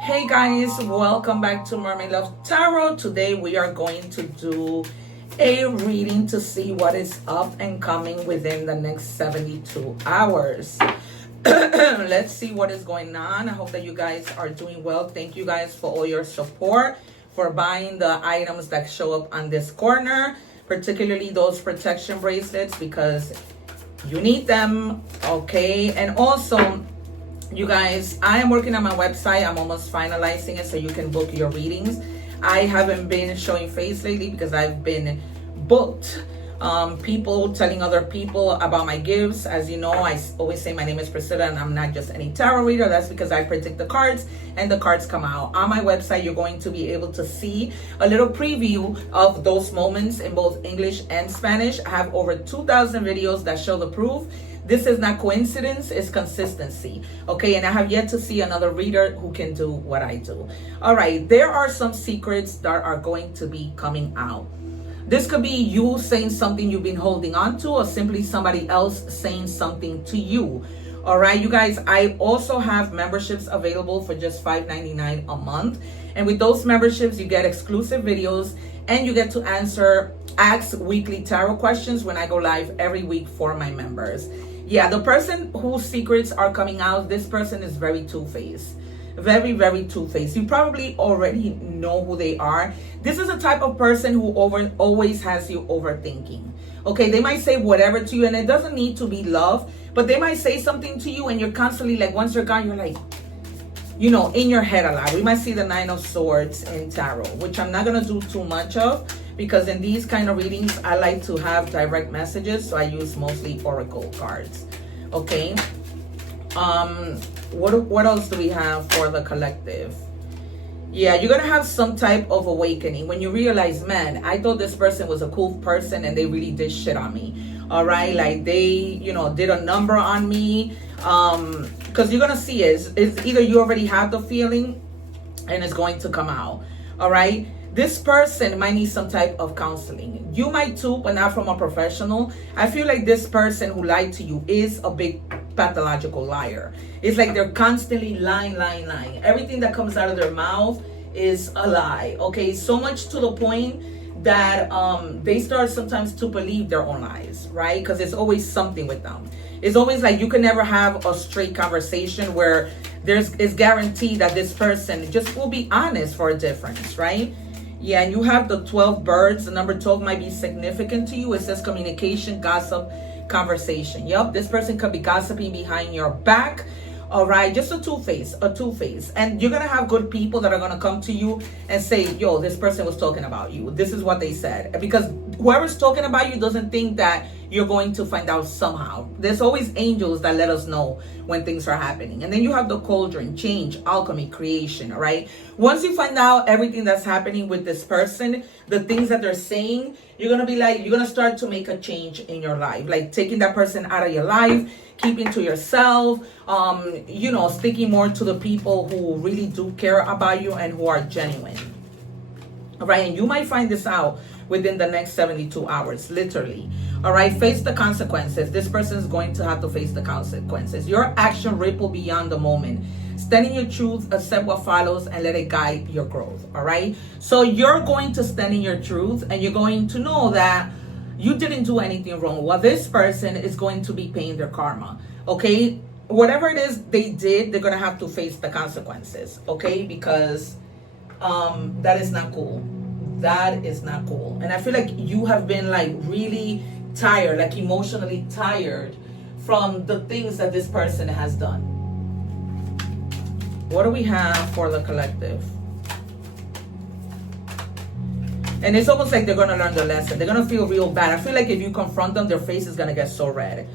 Hey guys, welcome back to Mermaid Love Tarot. Today we are going to do a reading to see what is up and coming within the next 72 hours. Let's see what is going on. I hope that you guys are doing well. Thank you guys for all your support, for buying the items that show up on this corner, particularly those protection bracelets, because you need them, okay? And also, you guys, I am working on my website. I'm almost finalizing it so you can book your readings. I haven't been showing face lately because I've been booked. People telling other people about my gifts. As you know, I always say my name is Priscilla and I'm not just any tarot reader. That's because I predict the cards and the cards come out. On my website, you're going to be able to see a little preview of those moments in both English and Spanish. I have over 2,000 videos that show the proof. This is not coincidence, it's consistency. Okay, and I have yet to see another reader who can do what I do. All right, there are some secrets that are going to be coming out. This could be you saying something you've been holding on to, or simply somebody else saying something to you. All right, you guys, I also have memberships available for just $5.99 a month. And with those memberships, you get exclusive videos and you get to ask weekly tarot questions when I go live every week for my members. Yeah, the person whose secrets are coming out, this person is very two-faced. Very, very two-faced. You probably already know who they are. This is a type of person who always has you overthinking. Okay, they might say whatever to you, and it doesn't need to be love, but they might say something to you and you're constantly like, once you're gone, you're like, you know, in your head a lot. We might see the Nine of Swords in tarot, which I'm not going to do too much of, because in these kind of readings, I like to have direct messages, so I use mostly oracle cards. Okay. What else do we have for the collective? Yeah, you're gonna have some type of awakening when you realize, man, I thought this person was a cool person and they really did shit on me. All right, like they, you know, did a number on me. Because you're gonna see it's either you already have the feeling and it's going to come out. All right. This person might need some type of counseling. You might too, but not from a professional. I feel like this person who lied to you is a big pathological liar. It's like they're constantly lying. Everything that comes out of their mouth is a lie. Okay, so much to the point that they start sometimes to believe their own lies, right? Because it's always something with them. It's always like you can never have a straight conversation where it's guaranteed that this person just will be honest for a difference, right? Yeah, and you have the 12 birds. The number 12 might be significant to you. It says communication, gossip, conversation. Yep, this person could be gossiping behind your back. All right, just a two-face. And you're going to have good people that are going to come to you and say, yo, this person was talking about you. This is what they said. Because whoever's talking about you doesn't think that you're going to find out somehow. There's always angels that let us know when things are happening. And then you have the cauldron, change, alchemy, creation, all right? Once you find out everything that's happening with this person, the things that they're saying, you're going to be like, you're going to start to make a change in your life. Like taking that person out of your life, keeping to yourself, you know, sticking more to the people who really do care about you and who are genuine. All right, and you might find this out within the next 72 hours, literally. All right, face the consequences. This person is going to have to face the consequences. Your action ripple beyond the moment. Stand in your truth, accept what follows, and let it guide your growth. All right, so you're going to stand in your truth, and you're going to know that you didn't do anything wrong. Well, this person is going to be paying their karma. Okay, whatever it is they did, they're going to have to face the consequences. Okay, because that is not cool. That is not cool. And I feel like you have been like really tired, like emotionally tired from the things that this person has done. What do we have for the collective? And it's almost like they're going to learn the lesson. They're going to feel real bad. I feel like if you confront them, their face is going to get so red.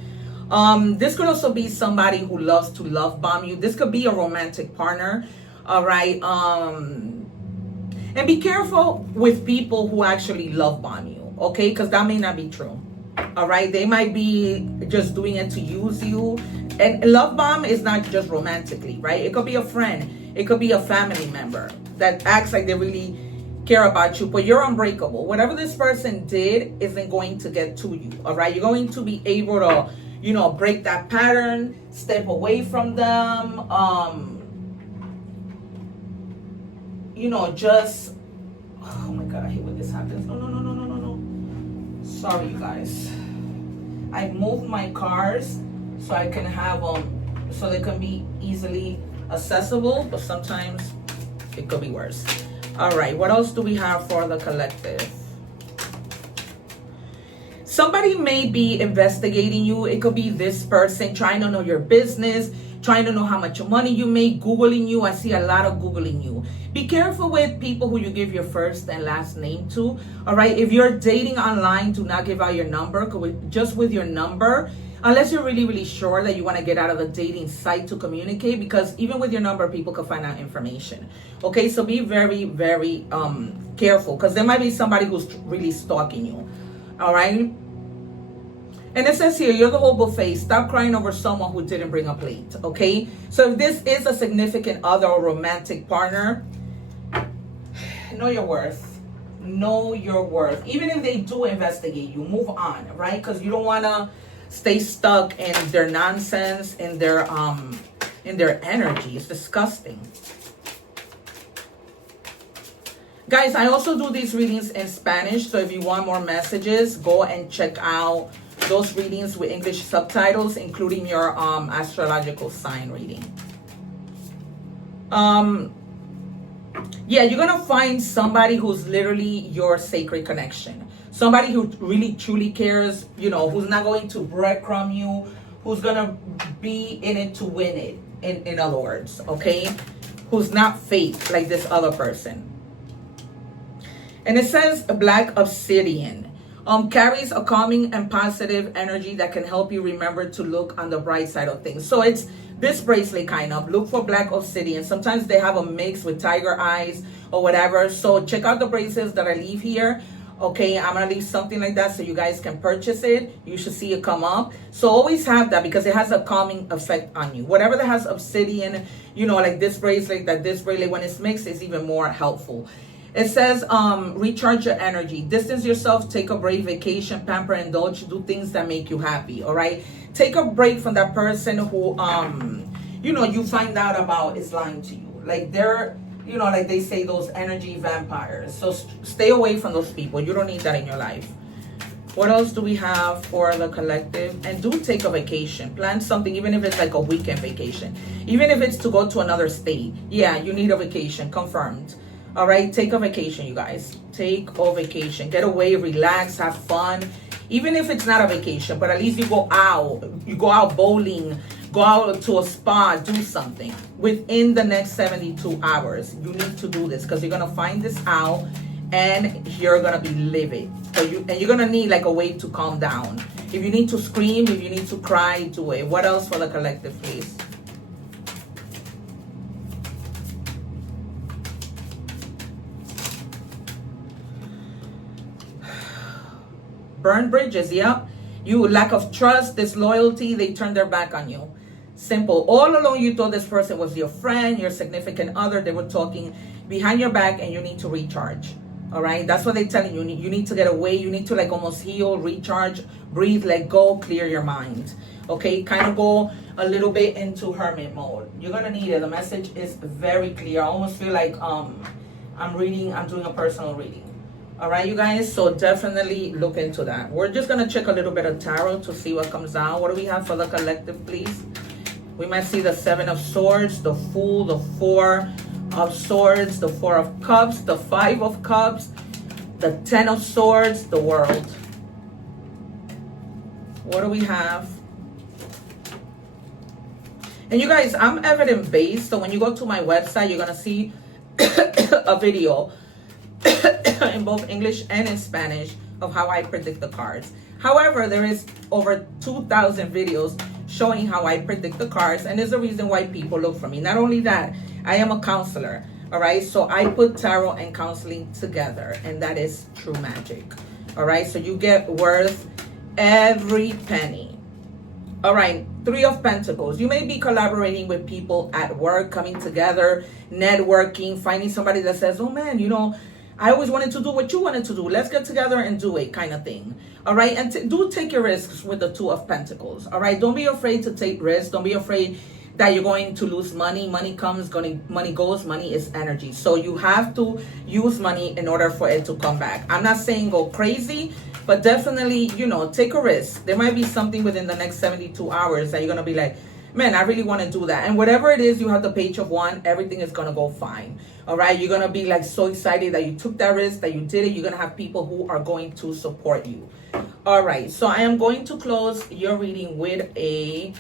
This could also be somebody who loves to love bomb you. This could be a romantic partner. All right. And be careful with people who actually love bomb you. Okay. Because that may not be true. All right. They might be just doing it to use you. And love bomb is not just romantically, right? It could be a friend. It could be a family member that acts like they really care about you, but you're unbreakable. Whatever this person did isn't going to get to you. All right. You're going to be able to, you know, break that pattern, step away from them. you know, just, oh my God, I hate when this happens. No, no, no, no, no, no, no. Sorry, you guys. I moved my cards so I can have them, so they can be easily accessible, but sometimes it could be worse. All right, what else do we have for the collective? Somebody may be investigating you. It could be this person trying to know your business, trying to know how much money you make, Googling you. I see a lot of Googling you. Be careful with people who you give your first and last name to. All right, if you're dating online, do not give out your number. Just with your number, unless you're really, really sure that you want to get out of the dating site to communicate, because even with your number, people can find out information. Okay, so be very, very careful, because there might be somebody who's really stalking you. All right. And it says here, you're the whole buffet. Stop crying over someone who didn't bring a plate, okay? So if this is a significant other or romantic partner, know your worth. Know your worth. Even if they do investigate you, move on, right? Because you don't want to stay stuck in their nonsense, in their energy. It's disgusting. Guys, I also do these readings in Spanish. So if you want more messages, go and check out those readings with English subtitles, including your astrological sign reading. Yeah, you're gonna find somebody who's literally your sacred connection. Somebody who really truly cares, you know, who's not going to breadcrumb you, who's gonna be in it to win it, in other words, okay? Who's not fake like this other person. And it says black obsidian. Carries a calming and positive energy that can help you remember to look on the bright side of things. So it's this bracelet kind of. Look for black obsidian. Sometimes they have a mix with tiger eyes or whatever. So check out the bracelets that I leave here. Okay, I'm going to leave something like that so you guys can purchase it. You should see it come up. So always have that because it has a calming effect on you. Whatever that has obsidian, you know, like this bracelet, when it's mixed, is even more helpful. It says, recharge your energy, distance yourself, take a break, vacation, pamper, indulge, do things that make you happy, all right? Take a break from that person who, you know, you find out about is lying to you. Like they're, you know, like they say, those energy vampires. So stay away from those people. You don't need that in your life. What else do we have for the collective? And do take a vacation. Plan something, even if it's like a weekend vacation. Even if it's to go to another state. Yeah, you need a vacation, confirmed. All right, take a vacation, you guys. Take a vacation. Get away, relax, have fun. Even if it's not a vacation, but at least you go out. You go out bowling, go out to a spa, do something. Within the next 72 hours, you need to do this because you're going to find this out and you're going to be livid. So you're going to need like a way to calm down. If you need to scream, if you need to cry, do it. What else for the collective, please? Burn bridges, yep. You lack of trust, disloyalty, they turn their back on you. Simple. All along you thought this person was your friend, your significant other. They were talking behind your back and you need to recharge. All right, that's what they're telling you. You need to get away. You need to like almost heal, recharge, breathe, let go, clear your mind. Okay, kind of go a little bit into hermit mode. You're gonna need it. The message is very clear. I almost feel like I'm doing a personal reading. All right, you guys, so definitely look into that. We're just going to check a little bit of tarot to see what comes out. What do we have for the collective, please? We might see the 7 of Swords, the Fool, the 4 of Swords, the 4 of Cups, the 5 of Cups, the 10 of Swords, the World. What do we have? And you guys, I'm evidence-based, so when you go to my website, you're going to see a video in both English and in Spanish of how I predict the cards. However, there is over 2,000 videos showing how I predict the cards, and there's a reason why people look for me. Not only that, I am a counselor, all right? So I put tarot and counseling together, and that is true magic, all right? So you get worth every penny. All right, 3 of Pentacles. You may be collaborating with people at work, coming together, networking, finding somebody that says, oh man, you know, I always wanted to do what you wanted to do. Let's get together and do it, kind of thing. All right. And do take your risks with the 2 of Pentacles. All right. Don't be afraid to take risks. Don't be afraid that you're going to lose money. Money comes, money goes. Money is energy. So you have to use money in order for it to come back. I'm not saying go crazy, but definitely, you know, take a risk. There might be something within the next 72 hours that you're going to be like, man, I really want to do that. And whatever it is, you have the page of one, everything is going to go fine. All right. You're going to be like so excited that you took that risk, that you did it. You're going to have people who are going to support you. All right. So I am going to close your reading with a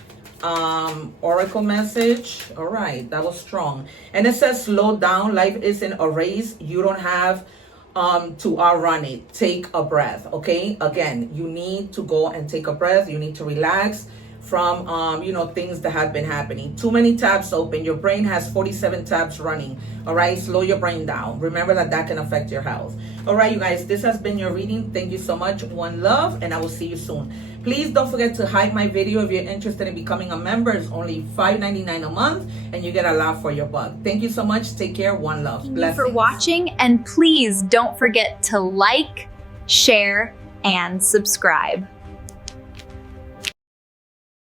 oracle message. All right. That was strong. And it says, slow down. Life isn't a race. You don't have to outrun it. Take a breath. Okay. Again, you need to go and take a breath. You need to relax from you know, things that have been happening. Too many tabs open. Your brain has 47 tabs running. All right, slow your brain down. Remember that can affect your health. All right, you guys, this has been your reading. Thank you so much. One love, and I will see you soon. Please don't forget to hype my video if you're interested in becoming a member. It's only $5.99 a month, and you get a lot for your buck. Thank you so much. Take care. One love. Thank you for watching, and please don't forget to like, share, and subscribe.